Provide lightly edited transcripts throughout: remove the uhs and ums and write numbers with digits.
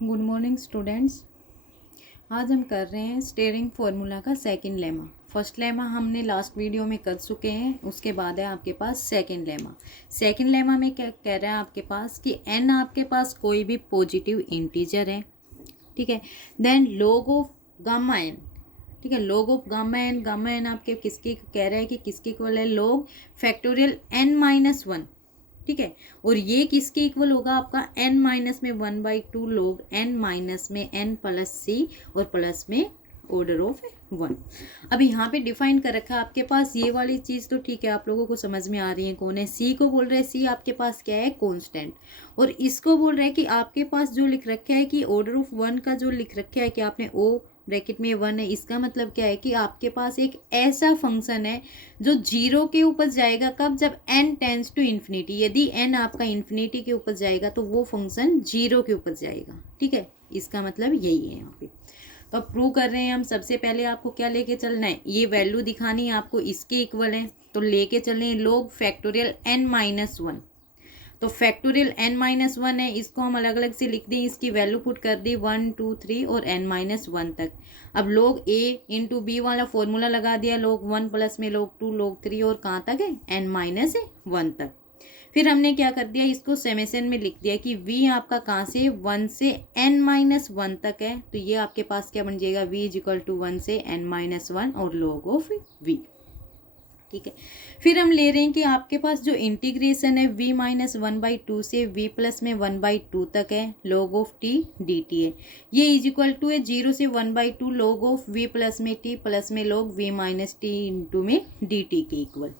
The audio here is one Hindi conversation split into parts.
Good morning students. आज हम कर रहे हैं स्टेयरिंग फार्मूला का सेकंड लेमा। फर्स्ट लेमा हमने लास्ट वीडियो में कर चुके हैं, उसके बाद है आपके पास सेकंड लेमा। सेकंड लेमा में क्या कह रहा है आपके पास कि n आपके पास कोई भी पॉजिटिव इंटीजर है, ठीक है। Then log of gamma n, ठीक है। log ऑफ गामा n आपके किसकी कह रहा है कि किसके इक्वल है, log फैक्टोरियल n-1, ठीक है। और ये किसके इक्वल होगा आपका n माइनस में 1/2 log n माइनस में n प्लस c और प्लस में ऑर्डर ऑफ 1। अब यहाँ पे डिफाइन कर रखा है आपके पास ये वाली चीज़, तो ठीक है आप लोगों को समझ में आ रही है। कौन है, c को बोल रहे हैं, c आपके पास क्या है, कांस्टेंट। और इसको बोल रहे हैं कि आपके पास जो लिख रखा है कि ऑर्डर ऑफ 1 का जो लिख रखा है कि आपने o ब्रैकेट में 1 है, इसका मतलब क्या है कि आपके पास एक ऐसा फंक्शन है जो जीरो के ऊपर जाएगा कब, जब n टेंस टू इन्फिनिटी। यदि n आपका इन्फिनिटी के ऊपर जाएगा तो वो फंक्शन जीरो के ऊपर जाएगा, ठीक है। इसका मतलब यही है यहाँ पे। तो अब प्रूव कर रहे हैं हम। सबसे पहले आपको क्या लेके चलना है, ये वैल्यू दिखानी है आपको, इसके इक्वल है तो लेके चल रहे हैं log फैक्टोरियल n-1। तो फैक्टोरियल n-1 है, इसको हम अलग अलग से लिख दें, इसकी वैल्यू पुट कर दी 1 2 3 और n-1 तक। अब log a इंटू बी वाला फॉर्मूला लगा दिया, log 1 प्लस में log 2 log 3 और कहाँ तक है, n-1 तक। फिर हमने क्या कर दिया, इसको समेशन में लिख दिया कि v आपका कहाँ से 1 से n-1 तक है, तो ये आपके पास क्या बन जाएगा, v इज इक्वल टू 1 से n-1 और log ऑफ v, ठीक है। फिर हम ले रहे हैं कि आपके पास जो इंटीग्रेशन है v-1/2 से v प्लस में 1/2 तक है, log ऑफ t dt है। ये इज इक्वल टू है 0 से 1/2 log ऑफ v प्लस में t प्लस में log v minus t into में dt के इक्वल।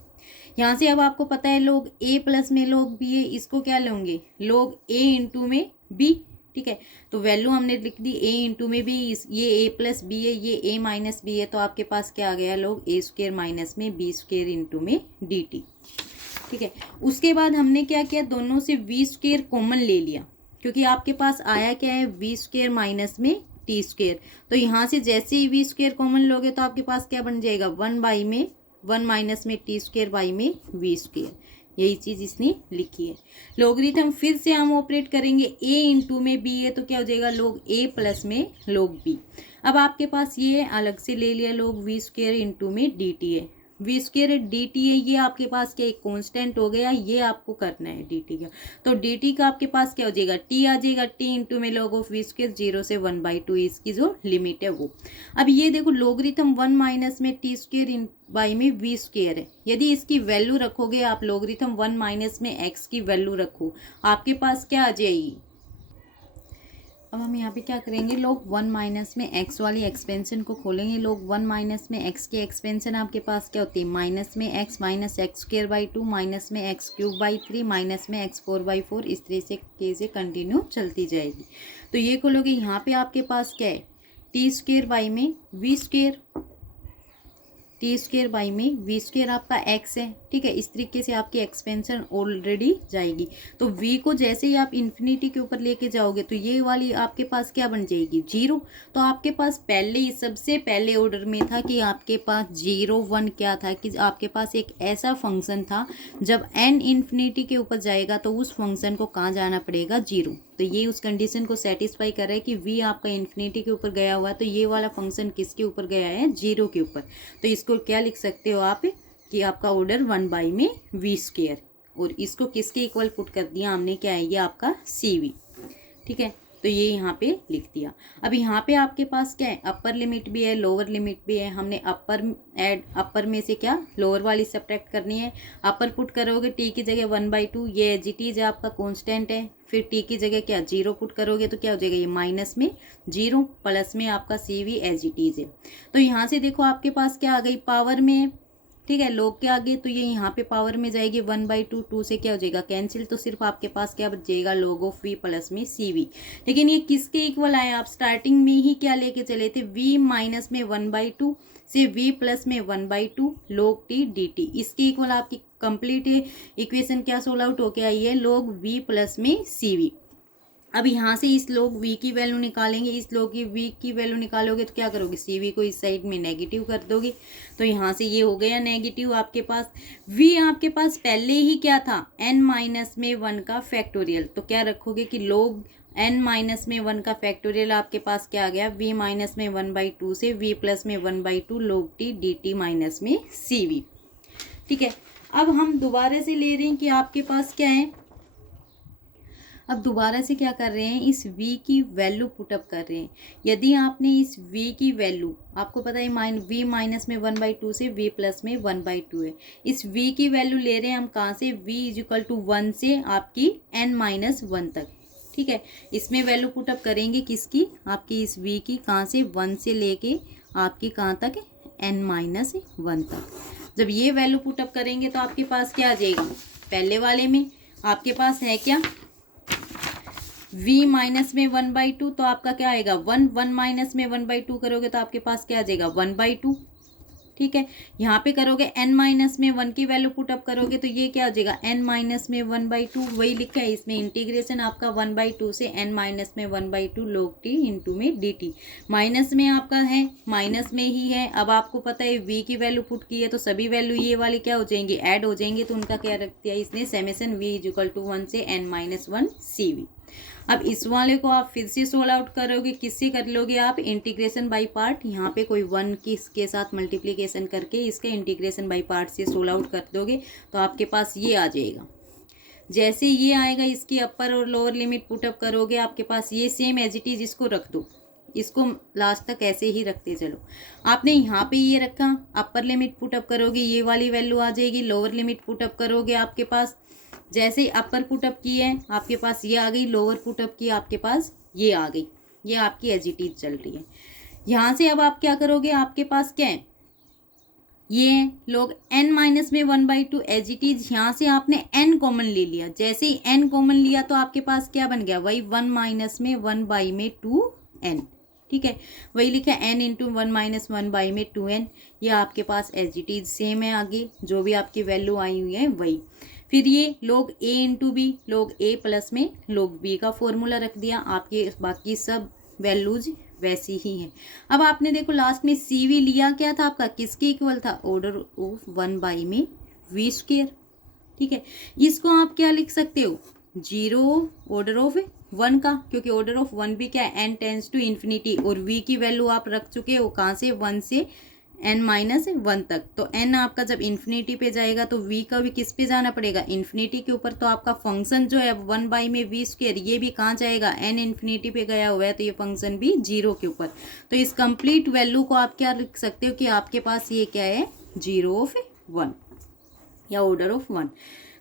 यहाँ से अब आपको पता है log a प्लस में log b है, इसको क्या लेंगे, log a इंटू में b, ठीक है। तो वैल्यू हमने लिख दी a इंटू में भी, ये a प्लस बी है, ये a माइनस बी है, तो आपके पास क्या आ गया, log a स्क्वेयर माइनस में b स्क्वेयर इंटू में dt, ठीक है। उसके बाद हमने क्या किया, दोनों से v स्क्वेयर कॉमन ले लिया, क्योंकि आपके पास आया क्या है, v स्क्वेयर माइनस में t स्क्वेयर। तो यहाँ से जैसे ही v स्क्वेयर कॉमन लोगे तो आपके पास क्या बन जाएगा, 1 माइनस में t स्क्वेयर बाई में v स्क्वेयर। यही चीज़ इसने लिखी है। लॉगरिथम फिर से हम ऑपरेट करेंगे, a इंटू में b है तो क्या हो जाएगा, log a प्लस में log b। अब आपके पास ये अलग से ले लिया, log v स्क्वेयर इंटू में dt है, v स्क्वेयर dt है, ये आपके पास क्या एक कांस्टेंट हो गया, ये आपको करना है dt का। तो dt का आपके पास क्या हो जाएगा, t आ जाएगा, t इंटू में log ऑफ v स्क्वेयर 0 से 1/2, इसकी जो लिमिट है वो। अब ये देखो लॉगरिथम 1 माइनस में t स्क्वेयर बाई में v स्क्वेयर है, यदि इसकी वैल्यू रखोगे आप, लॉगरिथम 1 माइनस में x की वैल्यू रखो, आपके पास क्या आ जाएगी। अब हम यहाँ पे क्या करेंगे, log 1 माइनस में x वाली एक्सपेंशन को खोलेंगे। log 1 माइनस में x की एक्सपेंशन आपके पास क्या होती है, माइनस में x minus x square by 2 minus में x क्यूब बाई 3 माइनस में x4/4, इस तरह से कंटिन्यू चलती जाएगी। तो ये खोलोगे, यहाँ पे आपके पास क्या है, t स्क्वेयर बाई में v square, T square by में वी स्क्वेयर आपका एक्स है, ठीक है। इस तरीके से आपकी एक्सपेंशन ऑलरेडी जाएगी। तो वी को जैसे ही आप इन्फिनिटी के ऊपर लेके जाओगे तो ये वाली आपके पास क्या बन जाएगी, 0। तो आपके पास पहले ही सबसे पहले ऑर्डर में था कि आपके पास 0 1 क्या था, कि आपके पास एक ऐसा फंक्शन था जब n इन्फिनिटी के ऊपर जाएगा तो उस फंक्शन को कहाँ जाना पड़ेगा, 0। तो ये उस कंडीशन को सेटिस्फाई कर रहा है कि v आपका इन्फिनिटी के ऊपर गया हुआ, तो ये वाला फंक्शन किसके ऊपर गया है, 0 के ऊपर। तो इसको क्या लिख सकते हो आप कि आपका ऑर्डर 1 बाई में v स्क्वेयर, और इसको किसके इक्वल पुट कर दिया हमने, क्या है ये आपका cv, ठीक है। तो ये यहाँ पे लिख दिया। अब यहाँ पे आपके पास क्या है, अपर लिमिट भी है लोअर लिमिट भी है। हमने अपर में से क्या लोअर वाली सब्ट्रैक्ट करनी है। अपर पुट करोगे t की जगह 1/2, ये एज इट इज आपका कांस्टेंट है। फिर t की जगह क्या 0 पुट करोगे तो क्या हो जाएगा, ये माइनस में 0 प्लस में आपका cv एज इट इज है। तो यहाँ से देखो आपके पास क्या आ गई, पावर में, ठीक है, log के आगे तो ये यहाँ पे पावर में जाएगी 1/2, 2 से क्या हो जाएगा कैंसिल, तो सिर्फ आपके पास क्या बच जाएगा, log ऑफ v प्लस में cv। लेकिन ये किसके इक्वल आए, आप स्टार्टिंग में ही क्या लेके चले थे, v माइनस में 1/2 से v प्लस में 1/2 log t dt। इसके इक्वल आपकी कंप्लीट इक्वेशन क्या सोल्व आउट होके आई है, log v प्लस में cv। अब यहाँ से इस log v की वैल्यू निकालेंगे, इस log की v की वैल्यू निकालोगे तो क्या करोगे, cv को इस साइड में नेगेटिव कर दोगे। तो यहाँ से ये हो गया नेगेटिव आपके पास। v आपके पास पहले ही क्या था, n-1 का फैक्टोरियल, तो क्या रखोगे कि log n माइनस में 1 का फैक्टोरियल आपके पास क्या आ गया, v माइनस में 1/2 से v प्लस में 1/2 log t dt माइनस में cv। ठीक है, अब हम दोबारा से ले रहे हैं कि आपके पास क्या है, अब दोबारा से क्या कर रहे हैं, इस v की वैल्यू पुटअप कर रहे हैं। यदि आपने इस v की वैल्यू, आपको पता है v माइनस में 1/2 से v प्लस में 1/2 है, इस v की वैल्यू ले रहे हैं हम कहाँ से, v इज इक्वल टू 1 से आपकी n-1 तक। ठीक है, इसमें वैल्यू पुटअप करेंगे किसकी, आपकी इस v की, कहाँ से, 1 से लेके आपकी कहाँ तक, n-1 तक। जब ये वैल्यू पुटअप करेंगे तो आपके पास क्या आ जाएगा, पहले वाले में आपके पास है क्या, v माइनस में 1/2, तो आपका क्या आएगा 1 माइनस में 1/2 करोगे तो आपके पास क्या आ जाएगा 1/2। ठीक है, यहाँ पे करोगे n-1 की वैल्यू पुटअप करोगे तो ये क्या आ जाएगा n-1/2, वही लिखा है इसमें, इंटीग्रेशन आपका 1/2 से n-1/2 log t इंटू में dt। माइनस में आपका है, माइनस में ही है। अब आपको पता है v की वैल्यू पुट की है तो सभी वैल्यू ये वाली क्या हो जाएंगी, ऐड हो जाएंगे, तो उनका क्या रख दिया इसने, summation v is equal to 1 से n-1 cv। अब इस वाले को आप फिर से सोल्व आउट करोगे, किससे कर लोगे आप, इंटीग्रेशन बाय पार्ट। यहाँ पे कोई 1 की इसके साथ मल्टीप्लिकेशन करके इसका इंटीग्रेशन बाय पार्ट से सोल्व आउट कर दोगे तो आपके पास ये आ जाएगा। जैसे ये आएगा, इसकी अपर और लोअर लिमिट पुटअप करोगे, आपके पास ये सेम एज इट इज, इसको रख दो, इसको लास्ट तक ऐसे ही रखते चलो। आपने यहाँ पे ये रखा, अपर लिमिट पुटअप करोगे ये वाली वैल्यू आ जाएगी, लोअर लिमिट पुटअप करोगे आपके पास, जैसे अपर पुटअप की है आपके पास ये आ गई, लोअर पुटअप की आपके पास ये आ गई, ये आपकी एज इट इज चल रही है। यहाँ से अब आप क्या करोगे, आपके पास क्या है, ये लोग n-1/2 एज इट इज, यहाँ से आपने n कॉमन ले लिया, जैसे ही n कॉमन लिया तो आपके पास क्या बन गया, वही 1 माइनस में 1/2n। ठीक है, वही लिखा n इंटू 1 माइनस 1/2n, ये आपके पास एज इट इज सेम है, आगे जो भी आपकी वैल्यू आई हुई है वही। फिर ये log a into B, log a plus में log b का फॉर्मूला रख दिया, आपके बाकी सब वैल्यूज वैसी ही हैं। अब आपने देखो लास्ट में cv लिया क्या था आपका, किसके इक्वल था, ऑर्डर ऑफ 1 बाई में v स्क्वायर। ठीक है, इसको आप क्या लिख सकते हो, 0 ऑर्डर ऑफ 1 का, क्योंकि ऑर्डर ऑफ 1 भी क्या है, n टेंस टू इन्फिनिटी, और v की वैल्यू आप रख चुके हो कहाँ से, 1 से n-1 तक। तो n आपका जब इन्फिनिटी पे जाएगा तो v का भी किस पे जाना पड़ेगा, इन्फिनिटी के ऊपर। तो आपका फंक्शन जो है 1 बाई में v स्क्वायर, ये भी कहाँ जाएगा, n इन्फिनिटी पे गया हुआ है, तो ये फंक्शन भी 0 के ऊपर। तो इस कंप्लीट वैल्यू को आप क्या लिख सकते हो कि आपके पास ये क्या है, 0 या ऑर्डर ऑफ 1।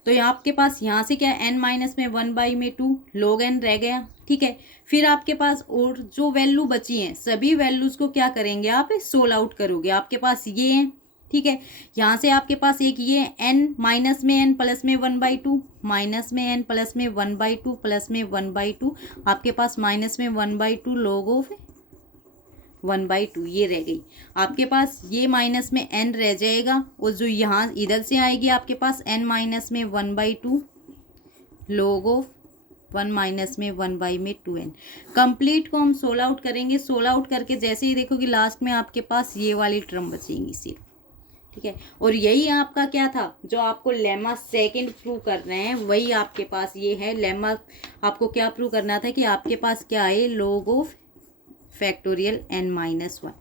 तो ये आपके पास यहाँ से क्या है, n-1/2 log n रह गया। ठीक है, फिर आपके पास और जो वैल्यू बची हैं सभी वैल्यूज को क्या करेंगे, आप सोल्व आउट करोगे। आपके पास ये है, ठीक है, यहाँ से आपके पास एक ये n माइनस में n प्लस में 1/2, माइनस में n प्लस में 1/2 प्लस में 1/2, आपके पास माइनस में 1/2 log ऑफ 1/2 ये रह गई। आपके पास ये माइनस में n रह जाएगा, और जो यहाँ इधर से आएगी आपके पास n माइनस में 1/2 log ऑफ 1 माइनस में 1/2n। कंप्लीट को हम सोल्व आउट करेंगे, सोल्व आउट करके जैसे ही देखोगे लास्ट में आपके पास ये वाली टर्म बचेंगी सिर्फ। ठीक है, और यही आपका क्या था, जो आपको लेमा सेकंड प्रूव कर रहे हैं, वही आपके पास ये है। लेमा आपको क्या प्रूव करना था कि आपके पास क्या है, log ऑफ फैक्टोरियल n-1।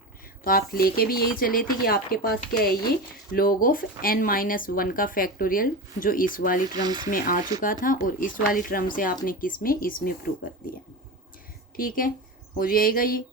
तो आप लेके भी यही चले थे कि आपके पास क्या है, ये log ऑफ n-1 का फैक्टोरियल, जो इस वाली टर्म्स में आ चुका था, और इस वाली टर्म से आपने किस में, इसमें प्रूव कर दिया। ठीक है, हो जाएगा ये।